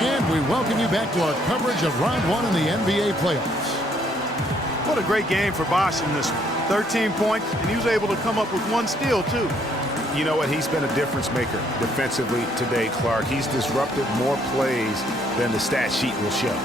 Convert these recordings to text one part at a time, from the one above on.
And we welcome you back to our coverage of round one in the NBA playoffs. What a great game for Bosh in this one. 13 points, and he was able to come up with one steal, too. You know what? He's been a difference maker defensively today, Clark. He's disrupted more plays than the stat sheet will show.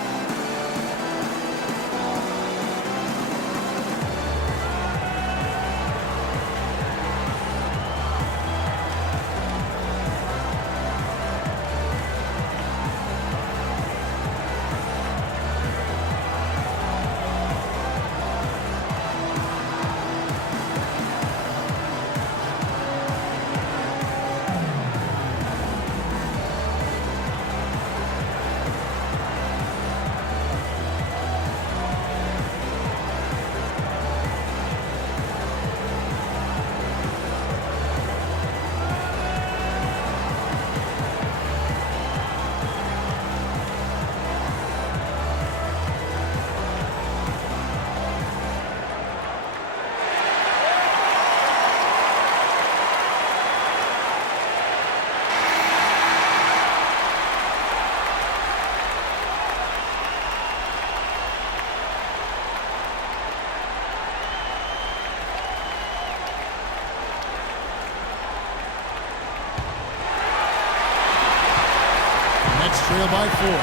Trail by 4.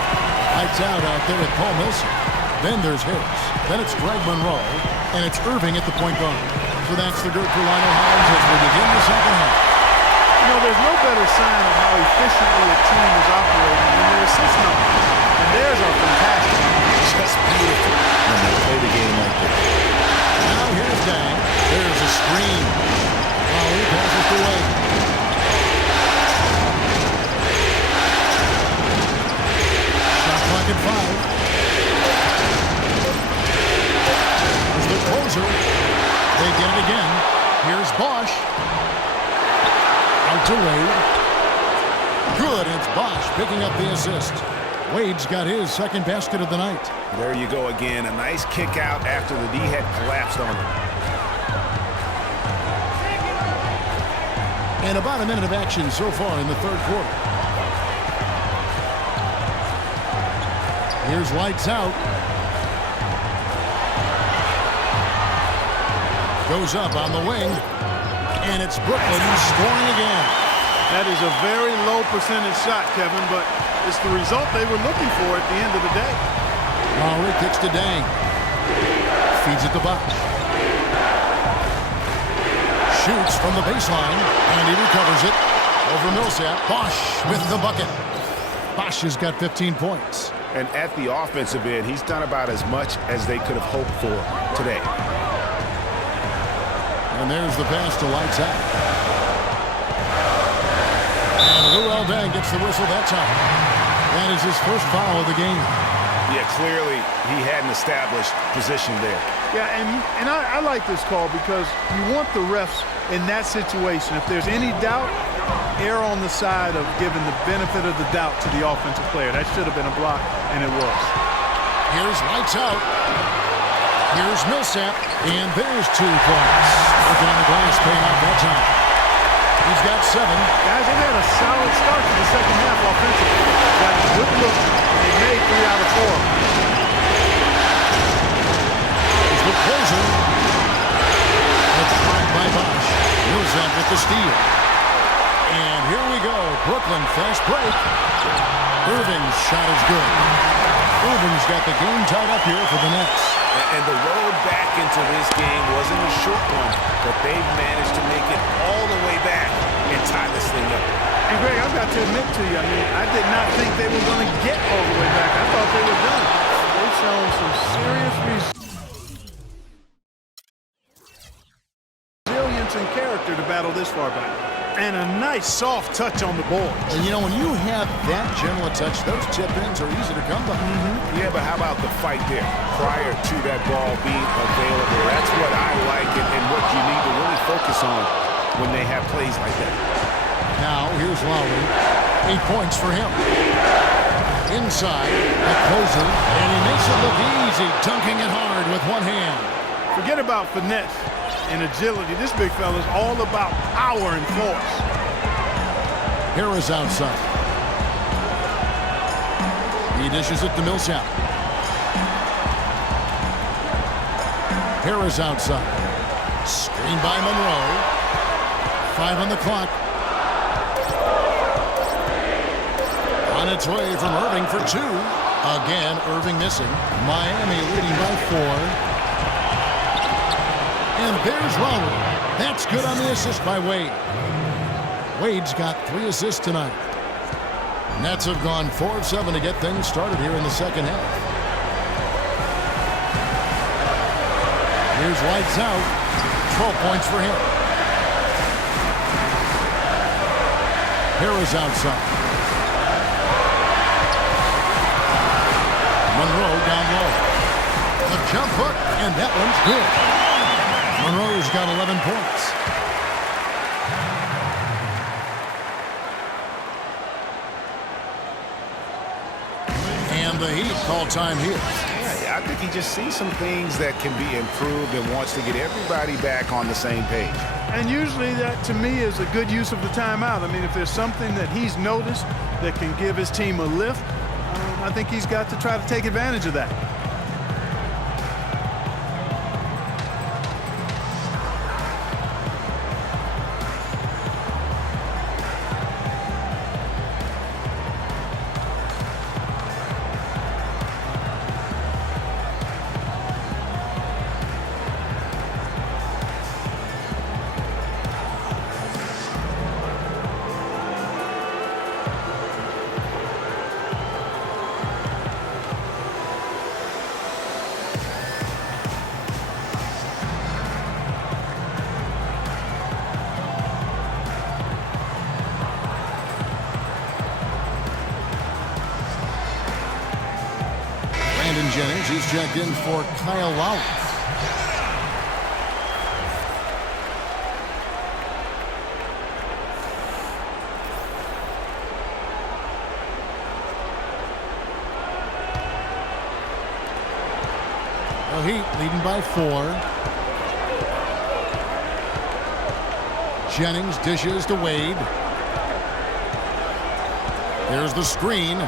Lights out there with Paul Millsap. Then there's Harris. Then it's Greg Monroe. And it's Irving at the point guard. So that's the group for Lionel Hollins as we begin the second half. You know, there's no better sign of how efficiently a team is operating than their assist numbers. And theirs are fantastic. Just beautiful when they play the game like this. Now here's Dang. There's a screen. Lowry passes to Wade. At 5. There's the closer. They get it again. Here's Bosh. Out to Wade. Good. It's Bosh picking up the assist. Wade's got his second basket of the night. There you go again. A nice kick out after the D had collapsed on him. And about a minute of action so far in the third quarter. Here's Lights Out. Goes up on the wing. And it's Brooklyn scoring again. That is a very low percentage shot, Kevin, but it's the result they were looking for at the end of the day. Lowry kicks to Dang. Feeds it to Bosh. Shoots from the baseline. And he recovers it. Over Millsap. Bosh with the bucket. Bosh has got 15 points. And at the offensive end, he's done about as much as they could have hoped for today. And there's the pass to Lights Out. And Luol Deng gets the whistle that time. That is his first foul of the game. Yeah, clearly he had an established position there. Yeah, and I like this call because you want the refs in that situation. If there's any doubt, err on the side of giving the benefit of the doubt to the offensive player. That should have been a block, and it was. Here's Lights Out. Here's Millsap, and there's 2 points. Looking on the glass, paying off that time. He's got 7. Guys, they've had a solid start to the second half offensively. Got a good look, and they made 3 out of 4. Here's the closer. It's blocked by Bosh. Millsap with the steal. And here we go. Brooklyn fast break. Irving's shot is good. Irving's got the game tied up here for the Nets. And the road back into this game wasn't a short one, but they've managed to make it all the way back and tie this thing up. And Greg, I've got to admit to you, I did not think they were going to get all the way back. I thought they were done. They've shown some serious resilience and character to battle this far back. And a nice soft touch on the board. And you know, when you have that gentle a touch, those chip-ins are easy to come by. Yeah, but how about the fight there prior to that ball being available? That's what I like and what you need to really focus on when they have plays like that. Now, here's Lowry. 8 points for him. Inside, the closer, and he makes it look easy, dunking it hard with one hand. Forget about finesse and agility. This big fella is all about power and force. Harris outside. He dishes it to Millsap. Harris outside. Screen by Monroe. 5 on the clock. On its way from Irving for 2. Again, Irving missing. Miami leading by 4. And there's Lowry. That's good on the assist by Wade. Wade's got 3 assists tonight. Nets have gone 4 of 7 to get things started here in the second half. Here's lights out. 12 points for him. Harris outside. Monroe down low. A jump hook, and that one's good. Monroe's got 11 points. And the Heat call time here. Yeah, I think he just sees some things that can be improved and wants to get everybody back on the same page. And usually that, to me, is a good use of the timeout. I mean, if there's something that he's noticed that can give his team a lift, I think he's got to try to take advantage of that. Brandon Jennings, he's checked in for Kyle Lowry. The Heat leading by 4. Jennings dishes to Wade. There's the screen.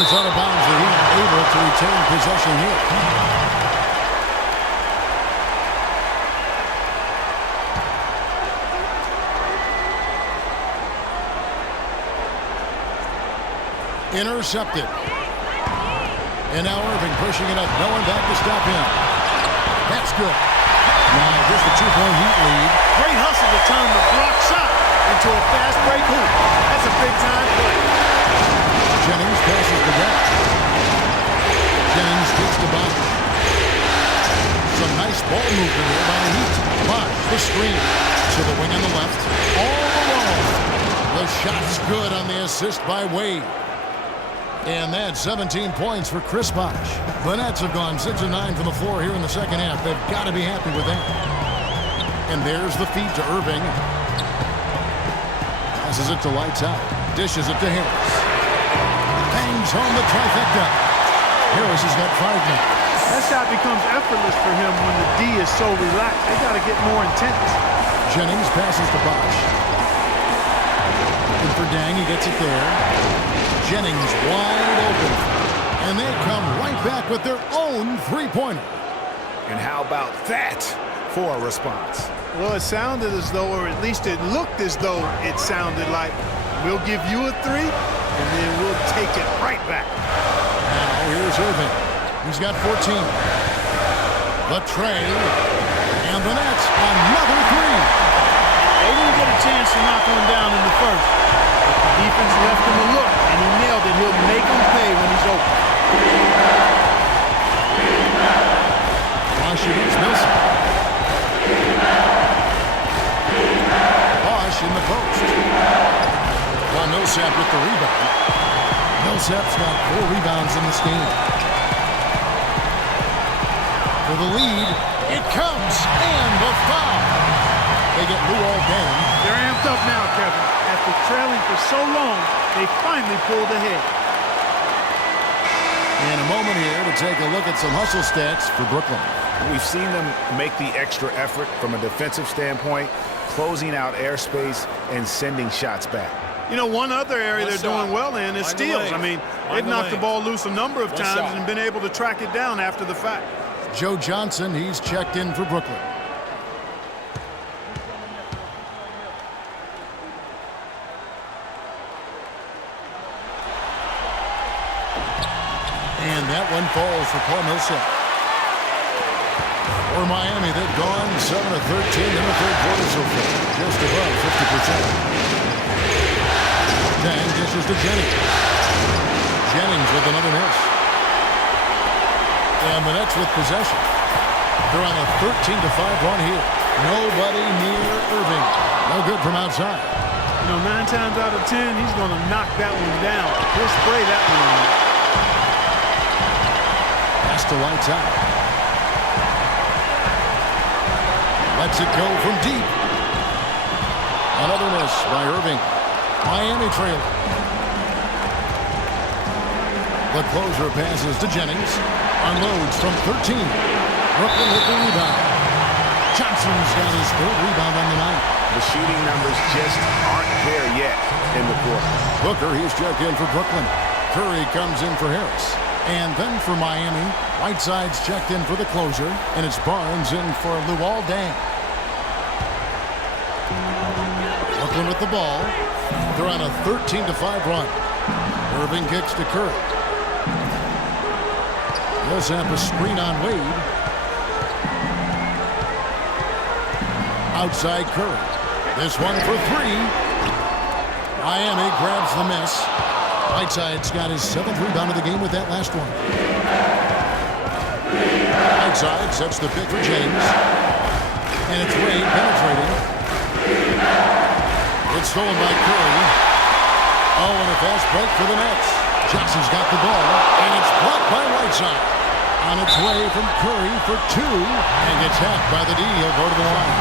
It's out of bounds. The Heat able to retain possession here. Intercepted. And now Irving pushing it up. No one back to stop him. That's good. Now just a 2-point Heat lead. Great hustle to turn the block shot into a fast break hoop. That's a big-time play. Jennings passes the back. Jennings gets the Bosh. Some nice ball movement here by the Heat. Bosh, the screen to the wing on the left. All alone. The shot's good on the assist by Wade. And that's 17 points for Chris Bosh. The Nets have gone 6 of 9 from the floor here in the second half. They've got to be happy with that. And there's the feed to Irving. Passes it to lights out. Dishes it to Harris. Bangs home the trifecta. Harris has got 5 now. That shot becomes effortless for him when the D is so relaxed. They got to get more intense. Jennings passes to Bosh. And for Dang, he gets it there. Jennings wide open. And they come right back with their own 3-pointer. And how about that for a response? Well, it sounded as though, or at least it looked as though it sounded like, we'll give you a 3, and then we'll take it right back. Now here's Irving. He's got 14. The tray. And the Nets, another 3. They didn't get a chance to knock one down in the first. But the defense left him a look, and he nailed it. He'll make him pay when he's open. Bosh against Millsap. Bosh in the post. Well, Millsap with the rebound. Millsap's got 4 rebounds in this game. For the lead, it comes, and the foul. They get Lou all down. They're amped up now, Kevin. After trailing for so long, they finally pulled ahead. And a moment here to take a look at some hustle stats for Brooklyn. We've seen them make the extra effort from a defensive standpoint, closing out airspace and sending shots back. You know, one other area they're doing well in is steals. I mean, they've knocked the ball loose a number of times and been able to track it down after the fact. Joe Johnson, he's checked in for Brooklyn. And that one falls for Paul Millsap. For Miami, they've gone 7 of 13 in the third quarter so far, just above 50%. Dang dishes to Jennings. Jennings with another miss. And the Nets with possession. They're on a 13-5 run here. Nobody near Irving. No good from outside. You know, 9 times out of 10, he's going to knock that one down. He'll spray that one. Pass to lights out. Lets it go from deep. Another miss by Irving. Miami trail. The closer passes to Jennings. Unloads from 13. Brooklyn with the rebound. Johnson's got his third rebound on the night. The shooting numbers just aren't there yet in the quarter. Booker, he's checked in for Brooklyn. Curry comes in for Harris. And then for Miami, Whiteside's checked in for the closer, and it's Barnes in for Luol Deng. Brooklyn with the ball. They're on a 13-5 run. Irving kicks to Curry. Millsap a screen on Wade. Outside Curry. This one for three. Miami grabs the miss. Whiteside's got his 7th rebound of the game with that last one. Whiteside sets the pick for James. And it's Wade penetrating. It's stolen by Curry. Oh, and a fast break for the Nets. Johnson's got the ball, and it's blocked by Whiteside. On its way from Curry for 2, and gets hacked by the D. He'll go to the line.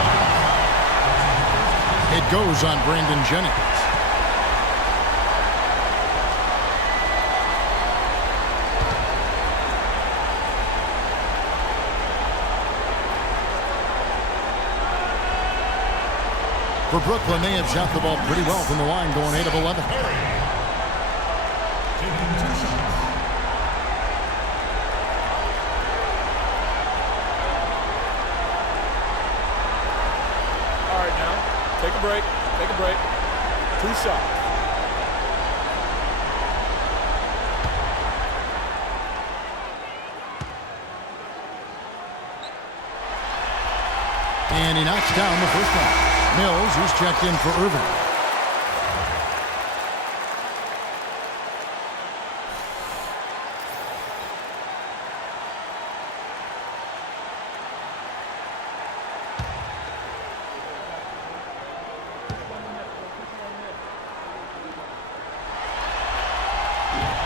It goes on Brandon Jennings. For Brooklyn, they have shot the ball pretty well from the line, going 8 of 11. All right, now, take a break. Take a break. 2 shots. And he knocks down the first one. Mills, who's checked in for Irving.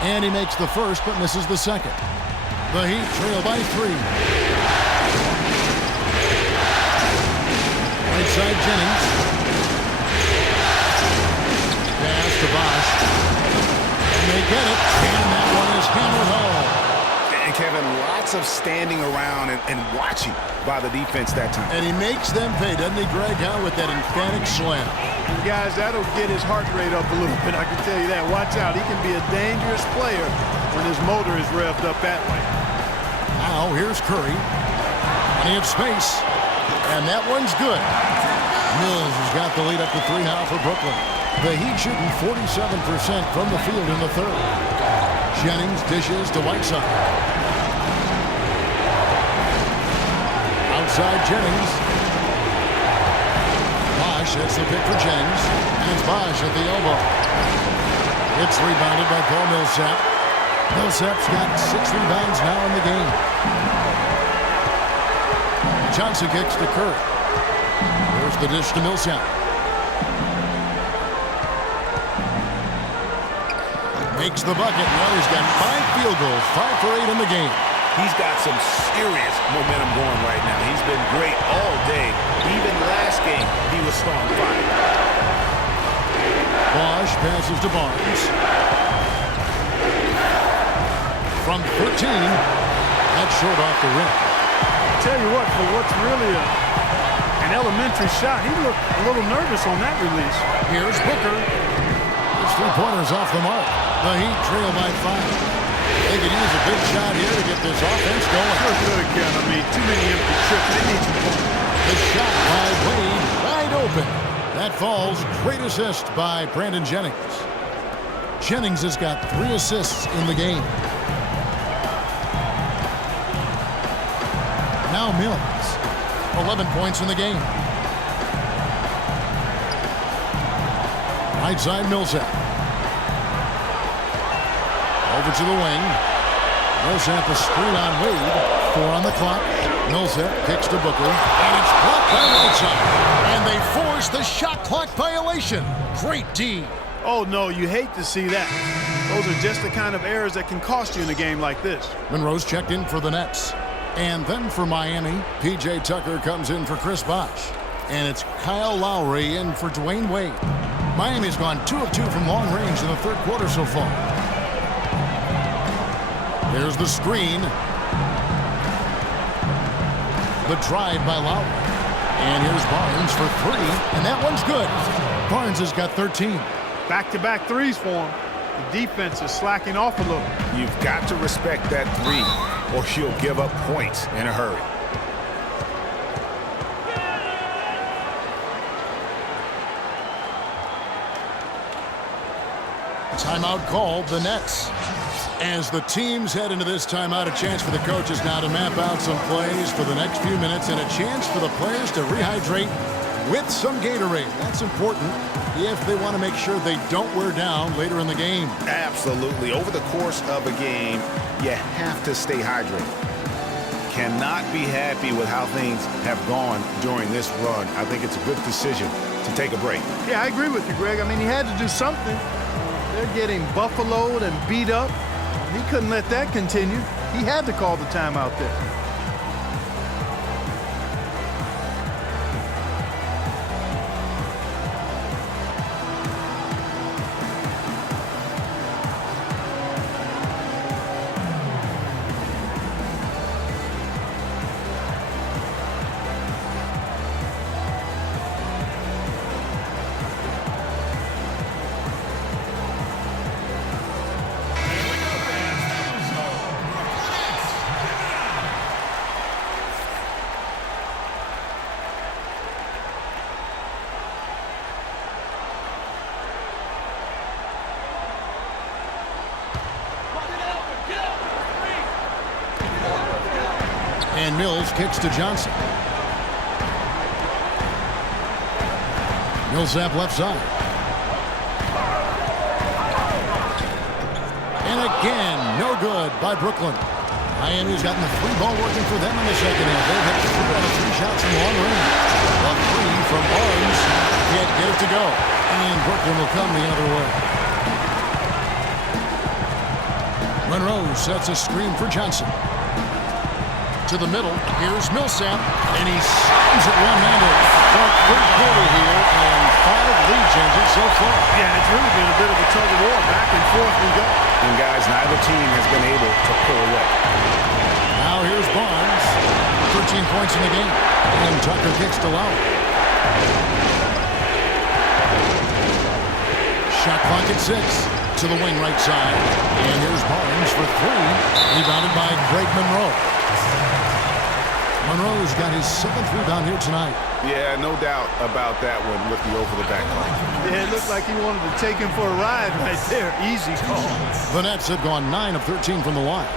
And he makes the first, but misses the second. The Heat trail by 3. Inside Jennings. Pass to Bosh. And they get it. And that one is hammered home. And Kevin, lots of standing around and watching by the defense that time. And he makes them pay, doesn't he, Greg? How with that emphatic slam. And guys, that'll get his heart rate up a little bit. I can tell you that. Watch out. He can be a dangerous player when his motor is revved up that way. Now, here's Curry. Plenty of space. And that one's good. Mills has got the lead up to 3 now for Brooklyn. The Heat shooting 47% from the field in the third. Jennings dishes to Whiteside. Outside Jennings. Bosh hits the pick for Jennings. And it's Bosh at the elbow. It's rebounded by Paul Millsap. Millsap's got 6 rebounds now in the game. Johnson kicks to Curry. There's the dish to Millsap. Makes the bucket. Well, he's got 5 field goals, 5 for 8 in the game. He's got some serious momentum going right now. He's been great all day. Even last game, he was strong fire. Bosh passes to Barnes. From 13, that's short off the rim. Tell you what, for what's really an elementary shot, he looked a little nervous on that release. Here's Booker. Three-pointers off the mark. The Heat trail by 5. They could use a big shot here to get this offense going. Sure could, Ken. I mean, too many empty trips. They need some points. The shot by Wade, wide open. That falls. Great assist by Brandon Jennings. Jennings has got 3 assists in the game. Now Mills, 11 points in the game. Right side Millsap. Over to the wing. Millsap a screen on Wade. 4 on the clock. Millsap kicks to Booker. And it's blocked by Whiteside. And they force the shot clock violation. Great D. Oh, no, you hate to see that. Those are just the kind of errors that can cost you in a game like this. Monroe's checked in for the Nets. And then for Miami, P.J. Tucker comes in for Chris Bosh. And it's Kyle Lowry in for Dwayne Wade. Miami's gone 2 of 2 from long range in the third quarter so far. There's the screen. The drive by Lowry. And here's Barnes for 3. And that one's good. Barnes has got 13. Back-to-back threes for him. The defense is slacking off a little. You've got to respect that 3, or she'll give up points in a hurry. Timeout called, the Nets. As the teams head into this timeout, a chance for the coaches now to map out some plays for the next few minutes and a chance for the players to rehydrate with some Gatorade. That's important if they want to make sure they don't wear down later in the game. Absolutely. Over the course of a game, you have to stay hydrated. Cannot be happy with how things have gone during this run. I think it's a good decision to take a break. Yeah, I agree with you, Greg. I mean, he had to do something. They're getting buffaloed and beat up. He couldn't let that continue. He had to call the timeout there. And Mills kicks to Johnson. Millsap left side. And again, no good by Brooklyn. Miami's gotten the 3-ball working for them in the second half. They've had 4 out of 3 shots from long range. A 3 from Barnes. Can't get it to go. And Brooklyn will come the other way. Monroe sets a screen for Johnson. To the middle, here's Millsap, and he slams it one-handed. Third quarter here, and 5 lead changes so far. Yeah, it's really been a bit of a tug-of-war. Back and forth we go. And guys, neither team has been able to pull away. Now here's Barnes, 13 points in the game, and Tucker kicks to Lowry. Shot clock at 6. To the wing right side, and here's Barnes for 3, rebounded by Greg Monroe. Monroe's got his 7th rebound here tonight. Yeah, no doubt about that one with the over-the-back call. Yeah, it looked like he wanted to take him for a ride right there. Easy call. The Nets have gone 9 of 13 from the line.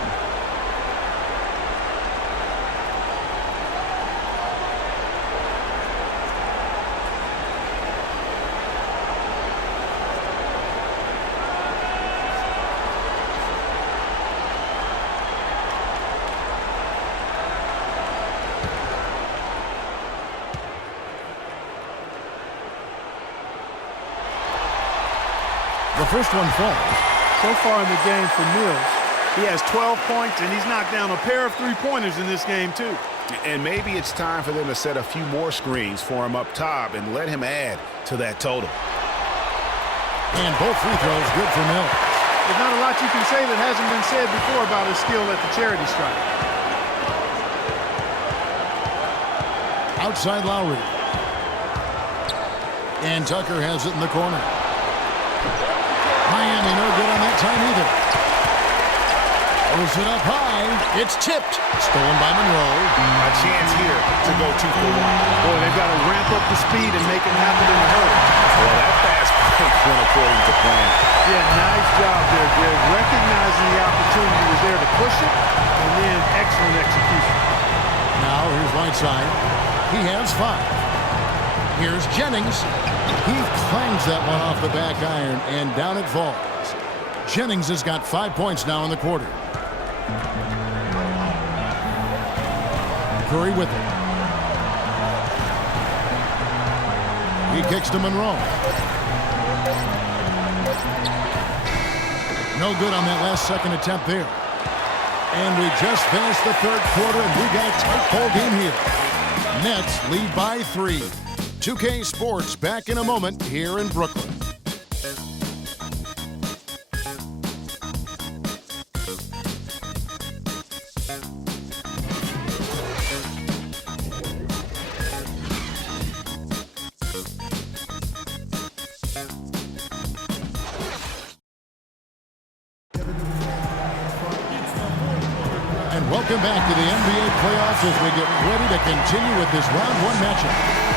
The first one falls. So far in the game for Mills, he has 12 points, and he's knocked down a pair of 3-pointers in this game, too. And maybe it's time for them to set a few more screens for him up top and let him add to that total. And both free throws good for Mills. There's not a lot you can say that hasn't been said before about his skill at the charity stripe. Outside Lowry. And Tucker has it in the corner. Miami no good on that time either. Throws it up high. It's tipped. Stolen by Monroe. A chance here to go 2 for 1. Boy, they've got to ramp up the speed and make it happen in a hurry. Well, that fast break went according to plan. Yeah, nice job there, Greg. Recognizing the opportunity was there to push it, and then excellent execution. Now here's Whiteside. He has 5. Here's Jennings. He clangs that one off the back iron, and down it falls. Jennings has got 5 points now in the quarter. Curry with it. He kicks to Monroe. No good on that last second attempt there. And we just finished the third quarter, and we got a tight ball game here. Nets lead by 3. 2K Sports back in a moment here in Brooklyn. And welcome back to the NBA playoffs as we get ready to continue with this round 1 matchup.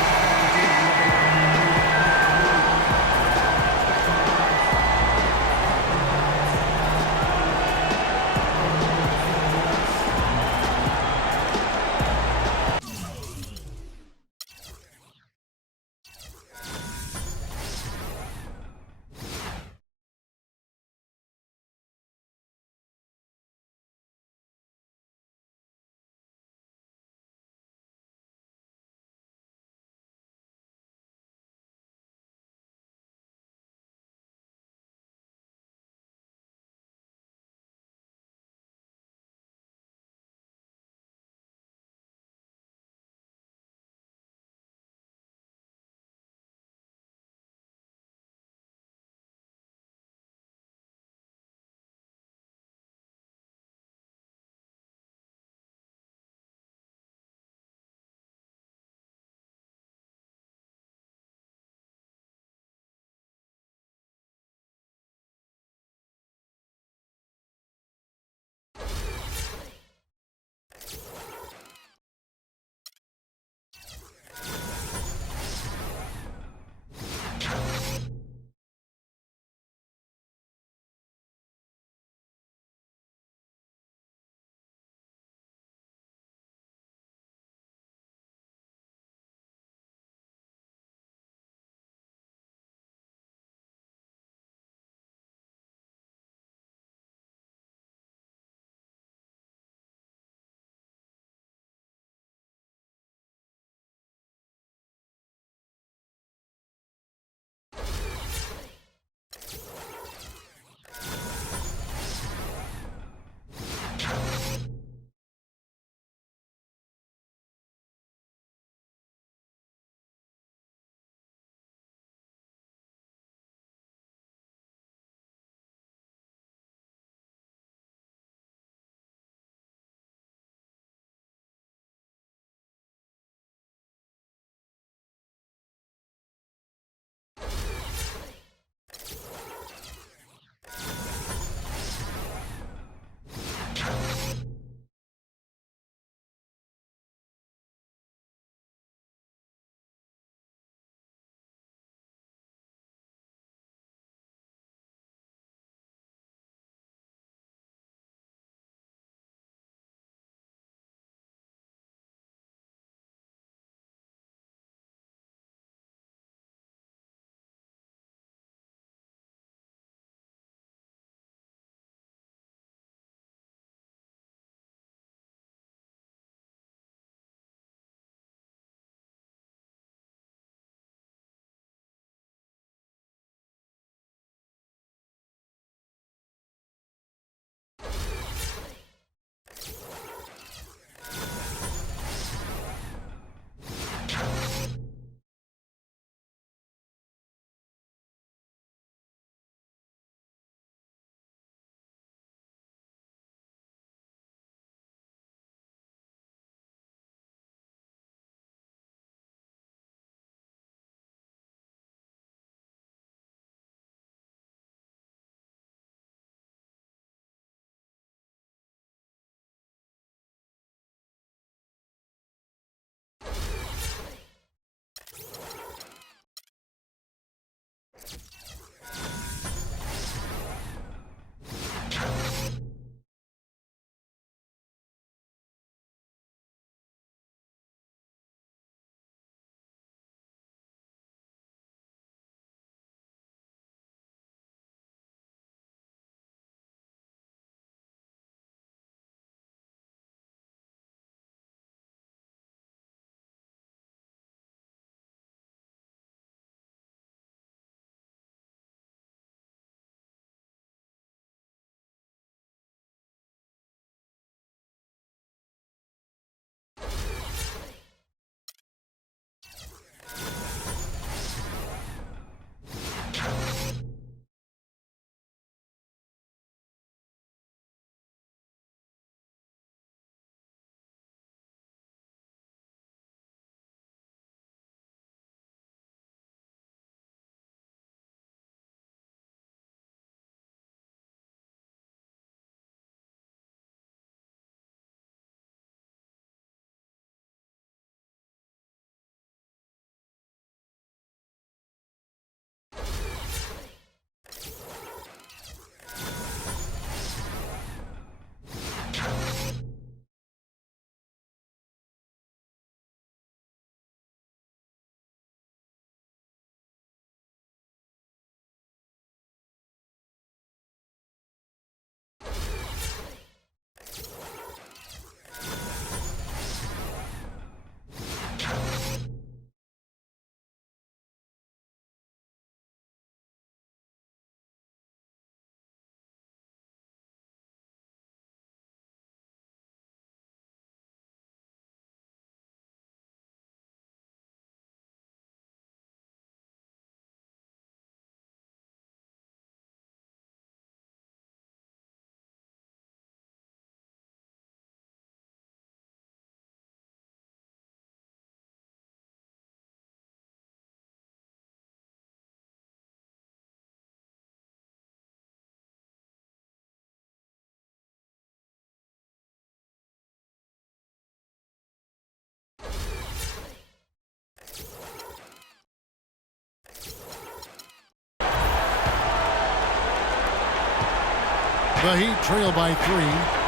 The Heat trail by 3.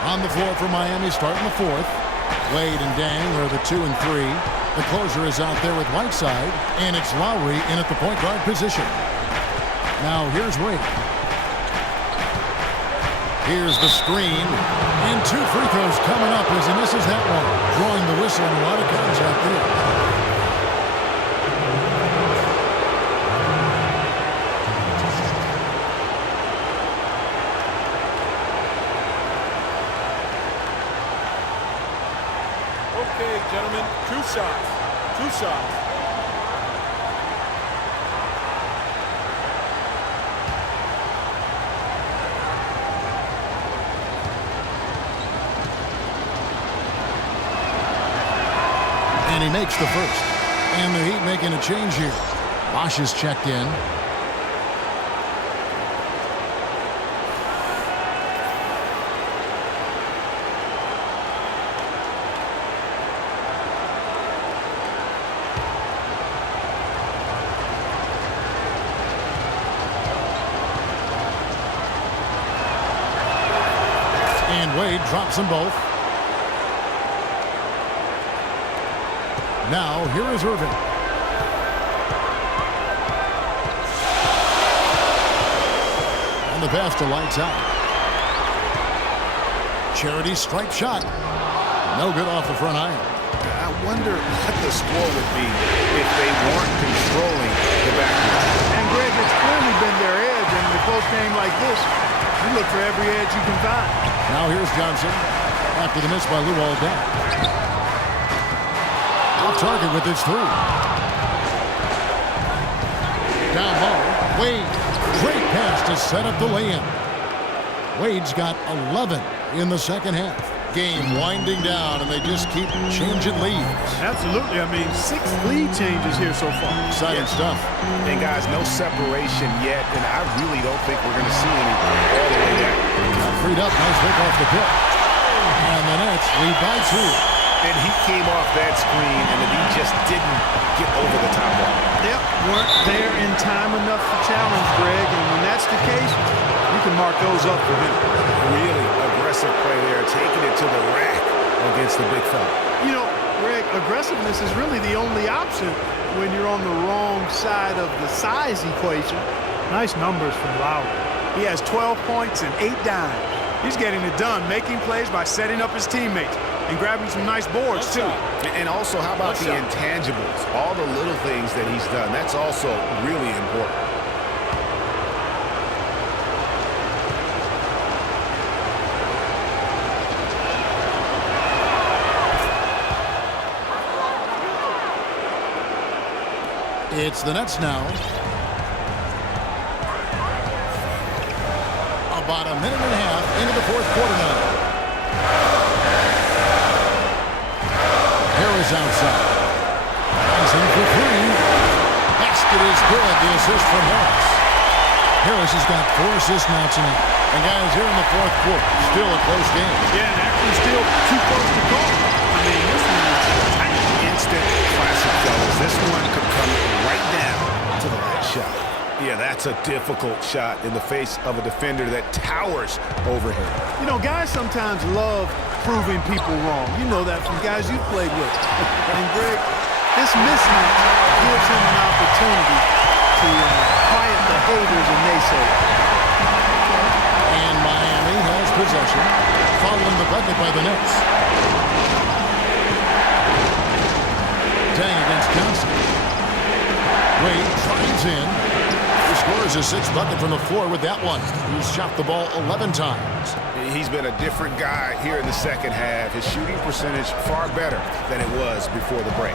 On the floor for Miami starting the fourth. Wade and Dang are the 2 and 3. The closer is out there with Whiteside, and it's Lowry in at the point guard position. Now here's Wade. Here's the screen, and 2 free throws coming up as he misses that one. Drawing the whistle and a lot of contact there. Okay, gentlemen, 2 shots. 2 shots. And he makes the first. And the Heat making a change here. Bosh is checked in. And Wade drops them both. Now, here is Irving. On the pass to Lights Out. Charity stripe shot. No good off the front iron. I wonder what the score would be if they weren't controlling the backcourt. And Greg, it's clearly been their edge, and in a close game like this, you look for every edge you can find. Now here's Johnson after the miss by Luol Deng. Off target with his 3. Down low, Wade. Great pass to set up the lay-in. Wade's got 11 in the second half. Game winding down, and they just keep changing leads. Absolutely. I mean, 6 lead changes here so far. Exciting stuff. And guys, no separation yet, and I really don't think we're going to see anything all the way down. Freed up, nice pick off the pick. And the Nets lead by 2. And he came off that screen, and the D just didn't get over the top of it. Yep, weren't there in time enough to challenge Greg, and when that's the case, you can mark those up for him. Really aggressive play there, taking it to the rack against the big fella. You know, Greg, aggressiveness is really the only option when you're on the wrong side of the size equation. Nice numbers from Lowry. He has 12 points and 8 dimes. He's getting it done, making plays by setting up his teammates and grabbing some nice boards, too. And also, how about the intangibles? All the little things that he's done. That's also really important. It's the Nets now. About a minute and a half into the fourth quarter now. Harris outside. Rising for 3. Basket is good. The assist from Harris. Harris has got 4 assists now tonight. And guys, here in the fourth quarter, still a close game. Yeah, and actually still too close to call. I mean, this one is tight. Instant classic, fellas. This one could come right down to the last shot. Yeah, that's a difficult shot in the face of a defender that towers over him. You know, guys sometimes love proving people wrong. You know that from guys you've played with. And Greg, this mismatch gives him an opportunity to quiet the haters and naysayers. And Miami has possession, following the bucket by the Nets. Dang against Johnson. Wade drives in. He scores a 6th bucket from the floor with that one. He's shot the ball 11 times. He's been a different guy here in the second half. His shooting percentage far better than it was before the break.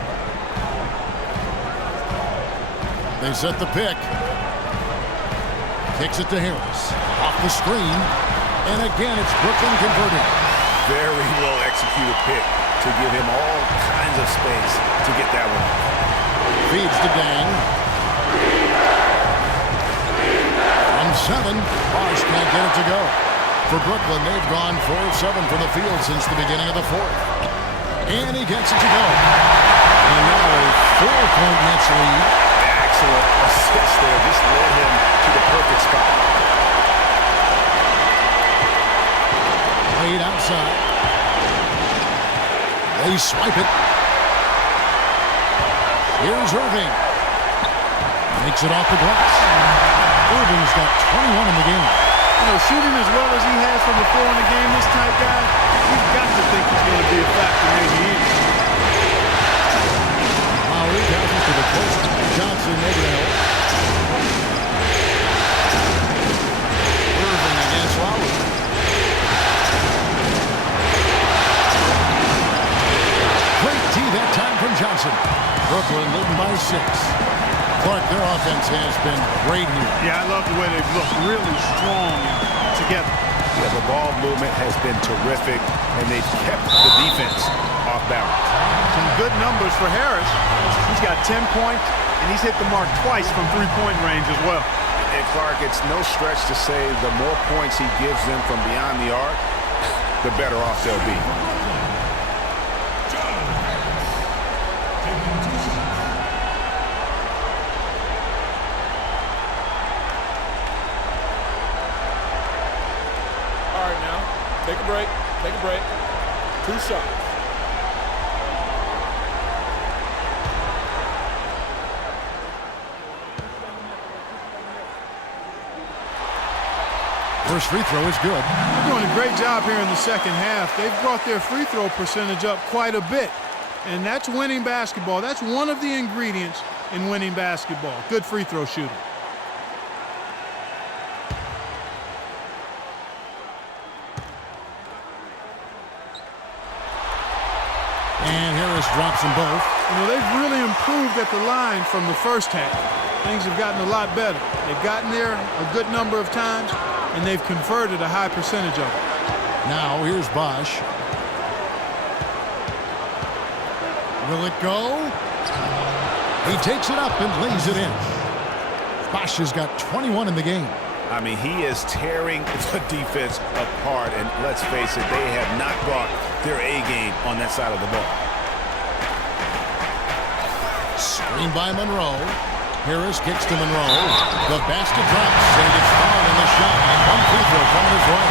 They set the pick. Kicks it to Harris. Off the screen. And again, it's Brooklyn converting. Very well executed pick to give him all kinds of space to get that one. Feeds to Dang. From 7, Bosh can't get it to go. For Brooklyn, they've gone 4 of 7 from the field since the beginning of the fourth. And he gets it to go. And now a 4-point Nets lead. Excellent assist there. Just led him to the perfect spot. side. They swipe it. Here's Irving. Makes it off the glass. Irving's got 21 in the game. You know, shooting as well as he has from the floor in the game, this type guy, you've got to think he's going to be a factor near the end. Lowry passes to the post. Johnson over the hill. Irving against Lowry. Great D that time from Johnson. Brooklyn leading by 6. Clark, their offense has been great here. Yeah, I love the way they've looked really strong together. Yeah, the ball movement has been terrific, and they've kept the defense off balance. Some good numbers for Harris. He's got 10 points, and he's hit the mark twice from three-point range as well. And Clark, it's no stretch to say the more points he gives them from beyond the arc, the better off they'll be. All right, now. Take a break. Take a break. 2 shots. First free throw is good. They're doing a great job here in the second half. They've brought their free throw percentage up quite a bit. And that's winning basketball. That's one of the ingredients in winning basketball. Good free throw shooting. And Harris drops them both. You know, they've really improved at the line from the first half. Things have gotten a lot better. They've gotten there a good number of times, and they've converted a high percentage of it. Now here's Bosch. Will it go? He takes it up and lays it in. Bosch has got 21 in the game. I mean, he is tearing the defense apart, and let's face it, they have not brought their A game on that side of the ball. Screen by Monroe. Harris kicks to Monroe. The basket drops, and it's fouled in the shot. One free throw coming his way.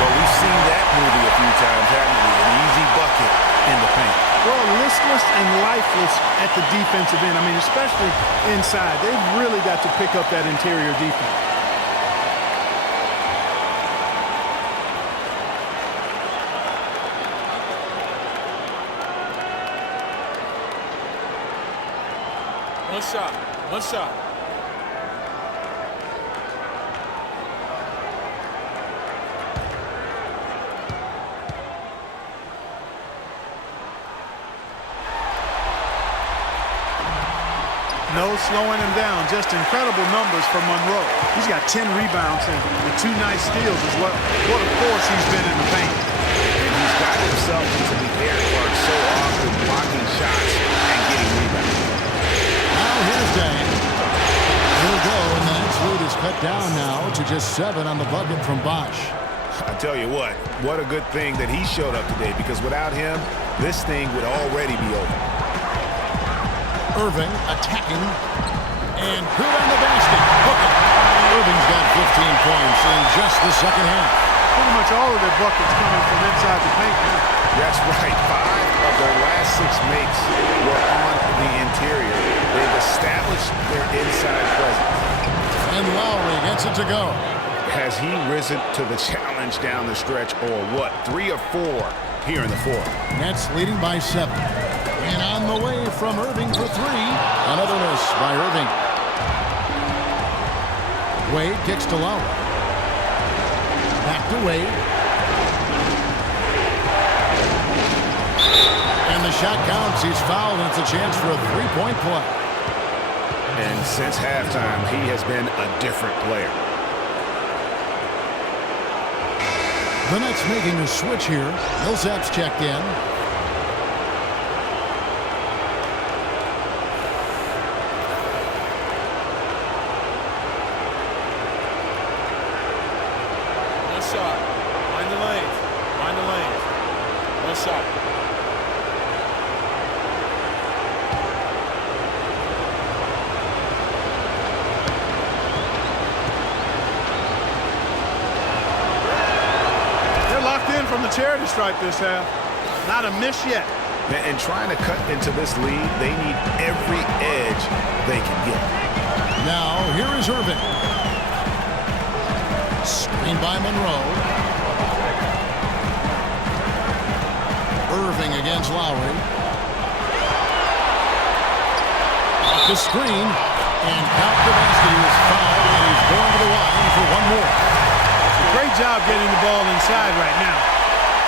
Well, we've seen that movie a few times, haven't we? An easy bucket in the paint. Well, listless and lifeless at the defensive end. I mean, especially inside. They've really got to pick up that interior defense. One shot. One shot. No slowing him down. Just incredible numbers for Monroe. He's got 10 rebounds and 2 nice steals as well. What a force he's been in the paint. And he's got himself into the air Clark so often, blocking shots and getting rebounds. Now here's Dang. He'll go, and the next lead is cut down now to just 7 on the bucket from Bosch. I tell you what a good thing that he showed up today, because without him, this thing would already be over. Irving attacking, and good on the basket. Hook it. Irving's got 15 points in just the second half. Pretty much all of their buckets coming from inside the paint now. That's right. 5 of their last 6 makes were on the interior. They've established their inside presence. And Lowry gets it to go. Has he risen to the challenge down the stretch, or what? 3 or 4 here in the fourth. Nets leading by 7. And on the way from Irving for 3. Another miss by Irving. Wade kicks to Lowry. Back to Wade. And the shot counts. He's fouled, and it's a chance for a 3-point play. And since halftime, he has been a different player. The Nets making a switch here. Millsap's checked in. One shot. Mind the lanes. Mind the lanes. One shot. from the charity stripe this half. Not a miss yet. And trying to cut into this lead, they need every edge they can get. Now, here is Irving. Screen by Monroe. Irving against Lowry. Off the screen. And Count Kavasky is fouled, and he's going to the line for one more. Great job getting the ball inside right now.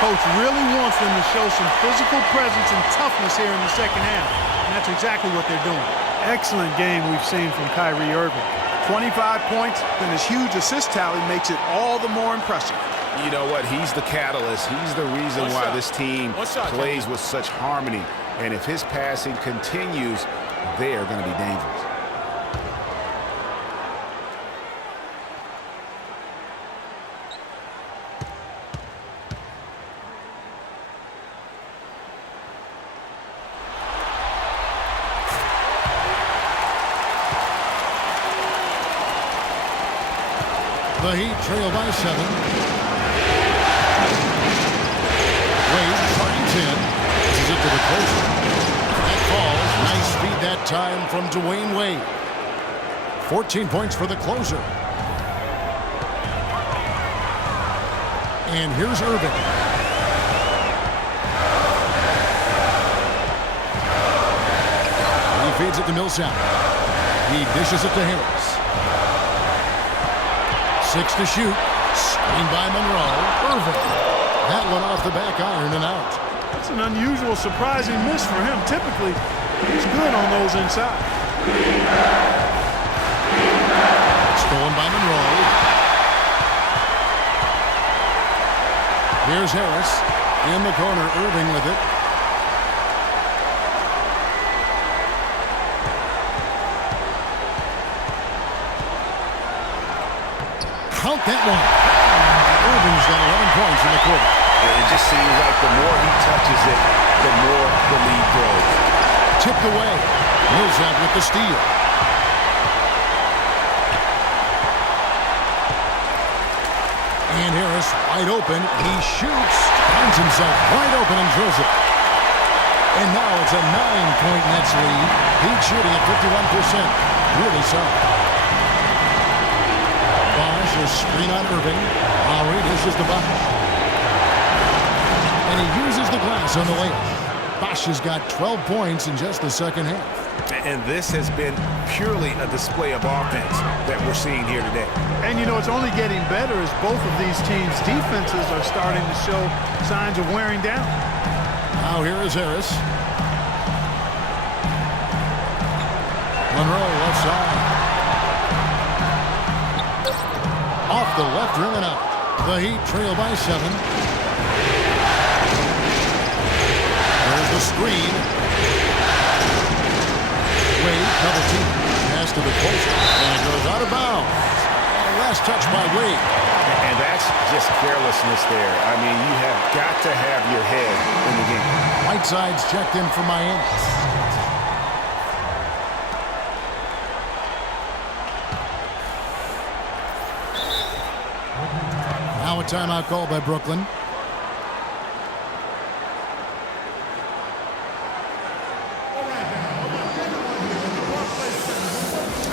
Coach really wants them to show some physical presence and toughness here in the second half. And that's exactly what they're doing. Excellent game we've seen from Kyrie Irving. 25 points, and his huge assist tally makes it all the more impressive. You know what? He's the catalyst. He's the reason why this team plays with such harmony. And if his passing continues, they are going to be dangerous. The Heat trail by 7. Wade finds in. This is it to the closer. That falls. Nice speed that time from Dwayne Wade. 14 points for the closer. And here's Irving. He feeds it to Millsap. He dishes it to Harris. 6 to shoot. Screen by Monroe. Irving. That one off the back iron and out. That's an unusual, surprising miss for him. Typically, he's good on those inside. Stolen by Monroe. Here's Harris. In the corner, Irving with it. Count that one. Irving's got 11 points in the quarter. It just seems like the more he touches it, the more the lead grows. Tipped away. Millsap with the steal. And Harris wide open. He shoots. Finds himself wide open and drills it. And now it's a 9-point Nets lead. Heat shooting at 51%. Really solid. Bosh is screen on Irving. Lowry dishes to Bosh. And he uses the glass on the layup. Bosh has got 12 points in just the second half. And this has been purely a display of offense that we're seeing here today. And, you know, it's only getting better as both of these teams' defenses are starting to show signs of wearing down. Now here is Harris. Monroe left side. Off the left rim and out. The Heat trail by 7. There's the screen. Wade double team. Pass to the closer. And it goes out of bounds. Last touch by Wade. And that's just carelessness there. I mean, you have got to have your head in the game. Whiteside's checked in for Miami. Now a timeout call by Brooklyn.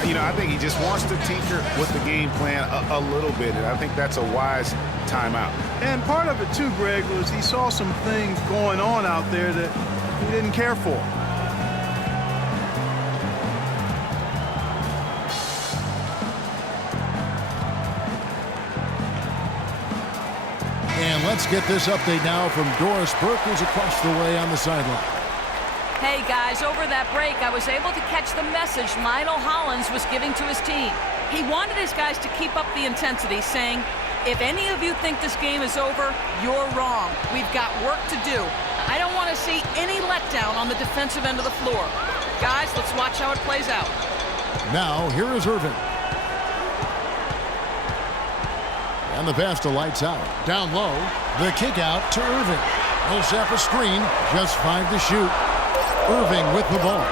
You know, I think he just wants to tinker with the game plan a little bit, and I think that's a wise timeout. And part of it, too, Greg, was he saw some things going on out there that he didn't care for. And let's get this update now from Doris Burke, who's across the way on the sideline. Hey, guys, over that break, I was able to catch the message Lionel Hollins was giving to his team. He wanted his guys to keep up the intensity, saying, if any of you think this game is over, you're wrong. We've got work to do. I don't want to see any letdown on the defensive end of the floor. Guys, let's watch how it plays out. Now, here is Irving. And the pass to Lights Out. Down low, the kick out to Irving. Millsap a screen, just 5 to shoot. Irving with the ball.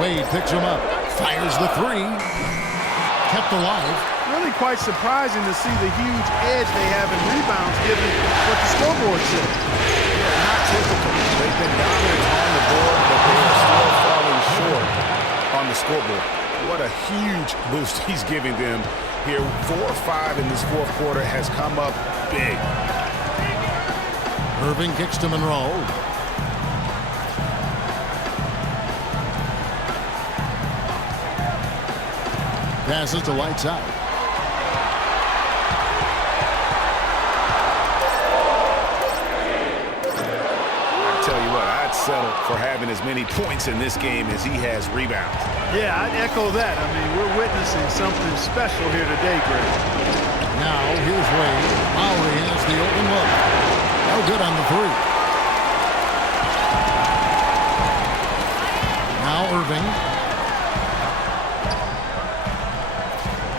Wade picks him up, fires the 3. Kept alive. Really quite surprising to see the huge edge they have in rebounds given what the scoreboard should. Yeah, not typical. They've been dominant on the board, but they are still falling short on the scoreboard. What a huge boost he's giving them here. 4 or 5 in this fourth quarter has come up big. Irving kicks to Monroe. Passes to lights out. I tell you what, I'd settle for having as many points in this game as he has rebounds. Yeah, I'd echo that. I mean, we're witnessing something special here today, Greg. Now, here's Wade. Lowry has the open look. No good on the three. Now Irving.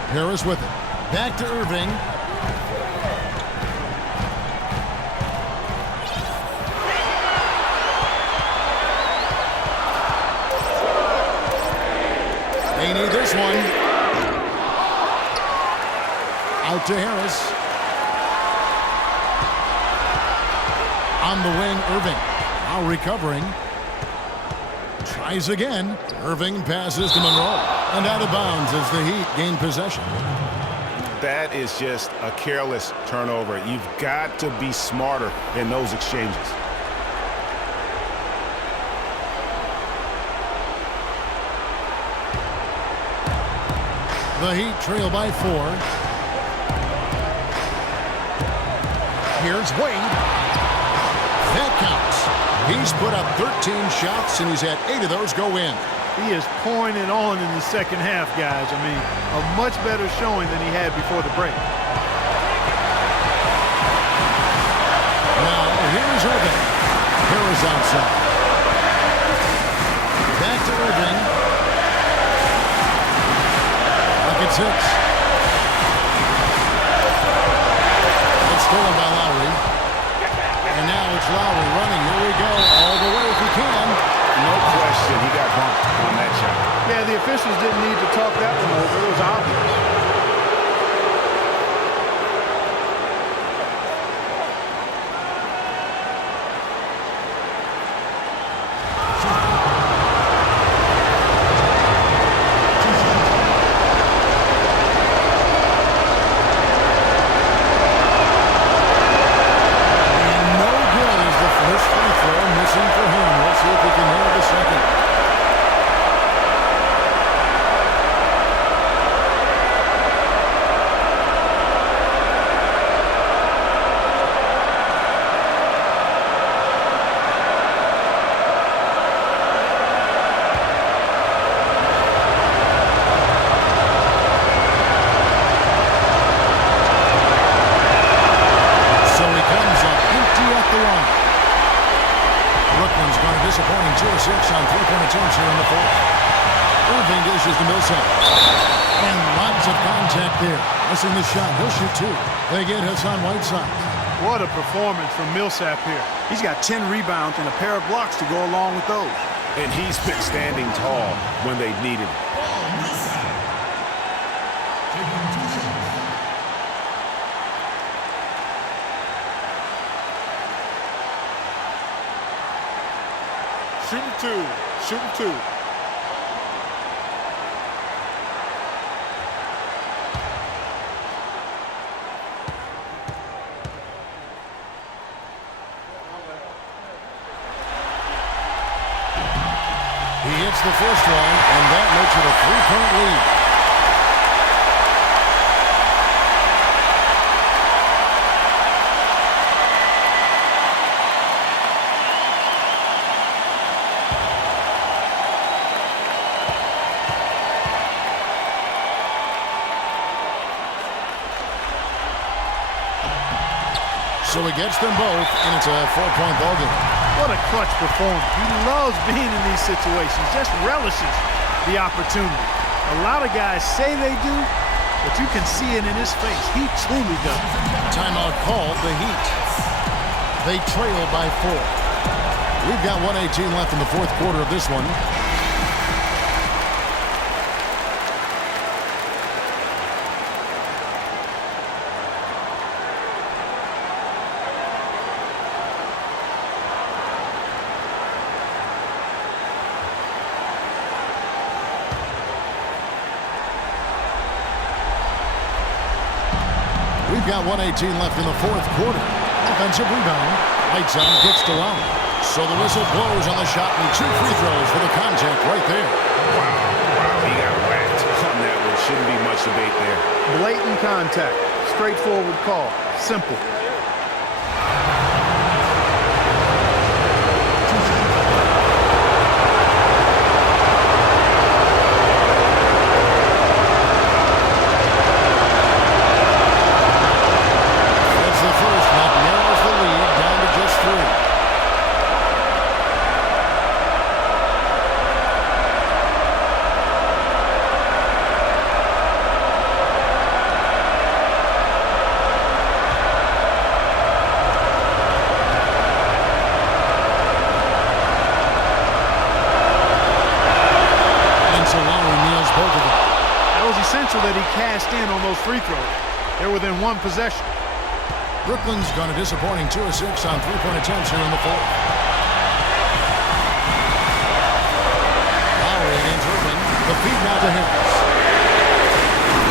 Harris with it. Back to Irving. They need this one. Out to Harris. On the wing, Irving. Now recovering. Tries again. Irving passes to Monroe. And out of bounds as the Heat gain possession. That is just a careless turnover. You've got to be smarter in those exchanges. The Heat trail by 4. Here's Wade. That counts. He's put up 13 shots, and he's had 8 of those go in. He is pouring it on in the second half, guys. I mean, a much better showing than he had before the break. Now, here's Irving. Harris outside. Back to Irving. Bucket 6. It's stolen by Lowry. And now it's Lowry running. Here we go. All the way if he can. No question, he got bumped on that shot. Yeah, the officials didn't need to talk that one over. It was obvious. Disappointing 2 of 6 on three-point attempts here in the fourth. Irving dishes to Millsap. And lots of contact there. Missing the shot. He'll shoot 2. They get Hassan Whiteside. What a performance from Millsap here. He's got 10 rebounds and a pair of blocks to go along with those. And he's been standing tall when they needed it. Shooting 2. Shooting 2. He hits the first one, and that makes it a 3-point lead. So he gets them both, and it's a 4-point ballgame. What a clutch performance. He loves being in these situations, just relishes the opportunity. A lot of guys say they do, but you can see it in his face. He truly does. Timeout called, the Heat. They trail by 4. We've got 1:18 left in the fourth quarter of this one. got 1:18 left in the fourth quarter. Offensive rebound. Whiteside gets to Lowry. So the whistle blows on the shot and 2 free throws for the contact right there. Wow, he got whacked on that one. Shouldn't be much debate there. Blatant contact. Straightforward call. Simple. That's the first. That narrows the lead down to just 3. Essential that he cashed in on those free throws. They're within 1 possession. Brooklyn's gone a disappointing 2 of 6 on 3-point attempts here in the fourth. Lowry against Irving. The feed now to Harris.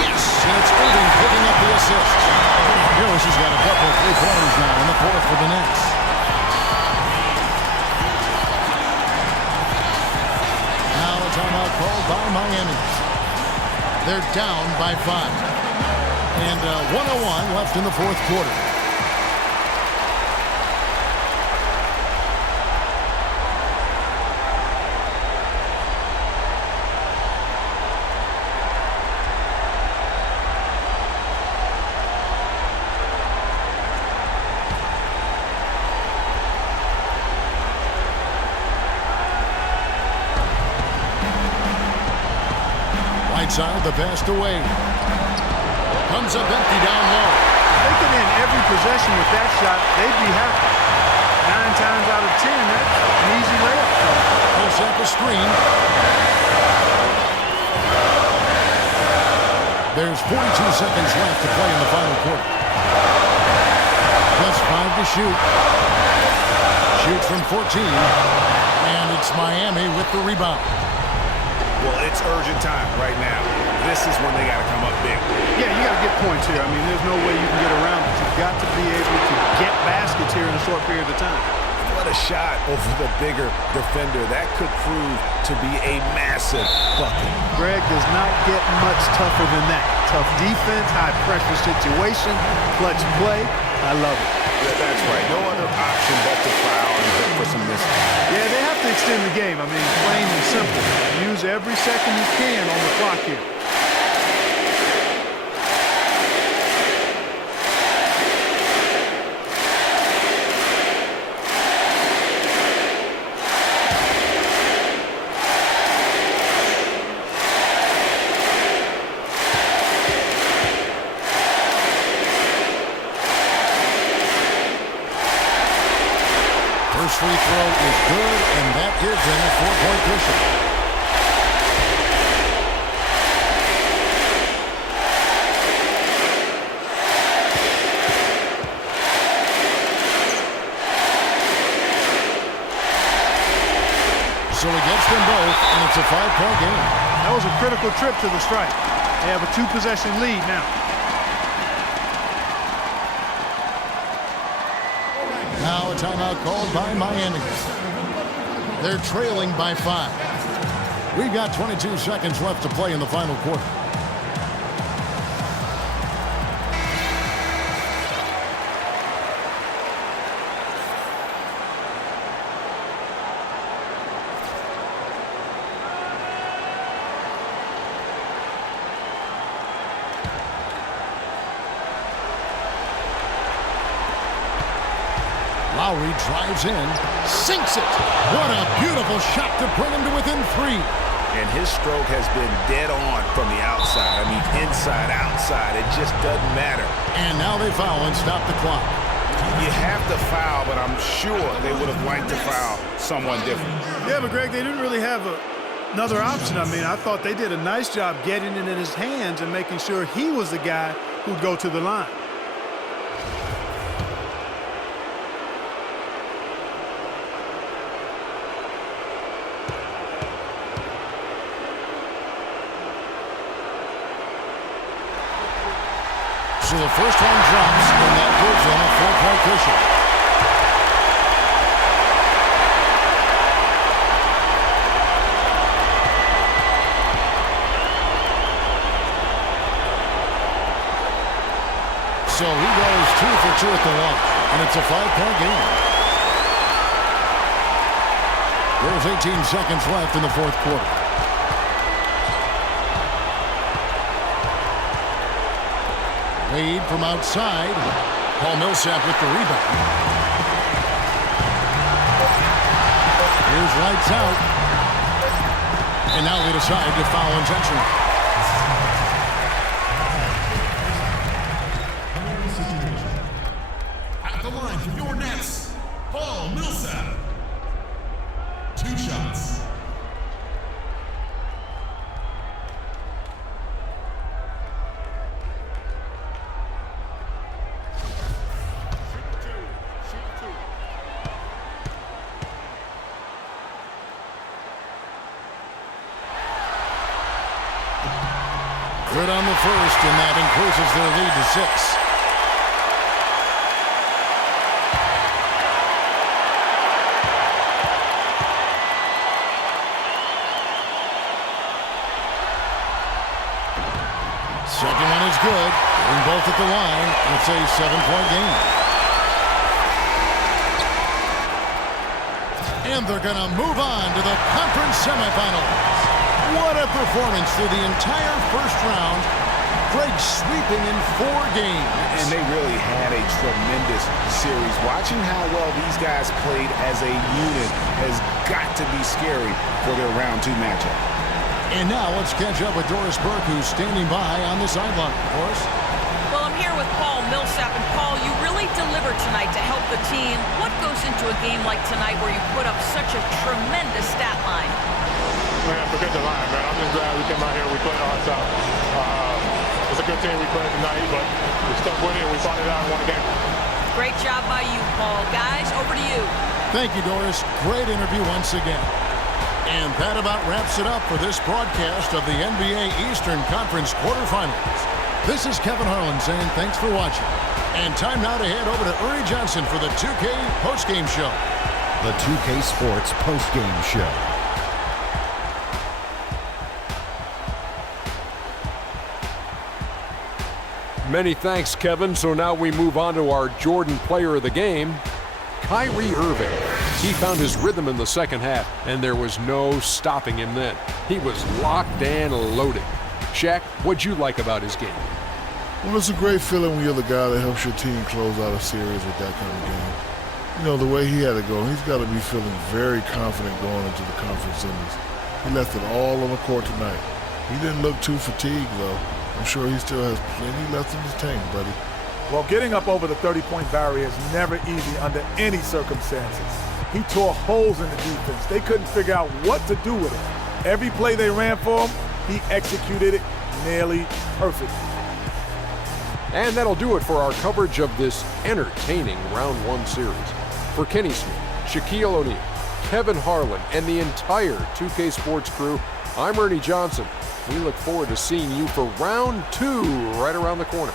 Yes, and it's Irving picking up the assist. Harris has got a couple of 3-pointers now in the fourth for the Nets. Now a timeout called by Miami. They're down by 5. And 1:01 left in the fourth quarter. Whiteside, the pass away. Comes up empty down low. If they could end every possession with that shot, they'd be happy. 9 times out of 10, that's an easy layup. He'll set the screen. There's 42 seconds left to play in the final quarter. Plus 5 to shoot. Shoots from 14. And it's Miami with the rebound. Well, it's urgent time right now. This is when they got to come up big. Yeah, you got to get points here. I mean, there's no way you can get around it. You've got to be able to get baskets here in a short period of time. What a shot over the bigger defender. That could prove to be a massive bucket. Greg does not get much tougher than that. Tough defense, high pressure situation, clutch play. I love it. Yeah, that's right. No other option but to foul and hope for some misses. Yeah, they have to extend the game. I mean, plain and simple. Use every second you can on the clock here. Free throw is good, and that gives them a 4-point cushion. So he gets them both, and it's a 5-point game. That was a critical trip to the stripe. They have a 2-possession lead now. Now a timeout called by Miami. They're trailing by 5. We've got 22 seconds left to play in the final quarter. Lowry drives in, sinks it. What a beautiful shot to bring him to within 3. And his stroke has been dead on from the outside. I mean, inside, outside, it just doesn't matter. And now they foul and stop the clock. You have to foul, but I'm sure they would have liked to foul someone different. Yeah, but Greg, they didn't really have another option. I mean, I thought they did a nice job getting it in his hands and making sure he was the guy who'd go to the line. So the first one drops, and that gives them a 4-point cushion. So he goes 2 for 2 at the line, and it's a 5-point game. There's 18 seconds left in the fourth quarter. Lead from outside. Paul Millsap with the rebound. Here's lights out. And now they decide to foul intentionally. At the line for your Nets, Paul Millsap. 2 shots. Good on the first, and that increases their lead to 6. Second one is good. Getting both at the line. It's a 7-point game. And they're going to move on to the conference semifinals. What a performance through the entire first round. Greg sweeping in 4 games. And they really had a tremendous series. Watching how well these guys played as a unit has got to be scary for their round 2 matchup. And now let's catch up with Doris Burke, who's standing by on the sideline. Doris? Well, I'm here with Paul Millsap. And Paul, you really delivered tonight to help the team. What goes into a game like tonight where you put up such a tremendous stat line? Man, forget the line, man. I'm just glad we came out here and we played our hearts out. It's a good team we played tonight, but we stuck with it and we fought it out and won the game. Great job by you, Paul. Guys, over to you. Thank you, Doris. Great interview once again. And that about wraps it up for this broadcast of the NBA Eastern Conference quarterfinals. This is Kevin Harlan saying thanks for watching. And time now to head over to Ernie Johnson for the 2K postgame show. The 2K Sports postgame show. Many thanks, Kevin. So now we move on to our Jordan player of the game, Kyrie Irving. He found his rhythm in the second half, and there was no stopping him then. He was locked and loaded. Shaq, what'd you like about his game? Well, it's a great feeling when you're the guy that helps your team close out a series with that kind of game. You know, the way he had to go, he's got to be feeling very confident going into the conference semis. He left it all on the court tonight. He didn't look too fatigued, though. I'm sure he still has plenty left in his tank, buddy. Well, getting up over the 30-point barrier is never easy under any circumstances. He tore holes in the defense. They couldn't figure out what to do with it. Every play they ran for him, he executed it nearly perfectly. And that'll do it for our coverage of this entertaining Round 1 series. For Kenny Smith, Shaquille O'Neal, Kevin Harlan, and the entire 2K Sports crew, I'm Ernie Johnson. We look forward to seeing you for Round 2 right around the corner.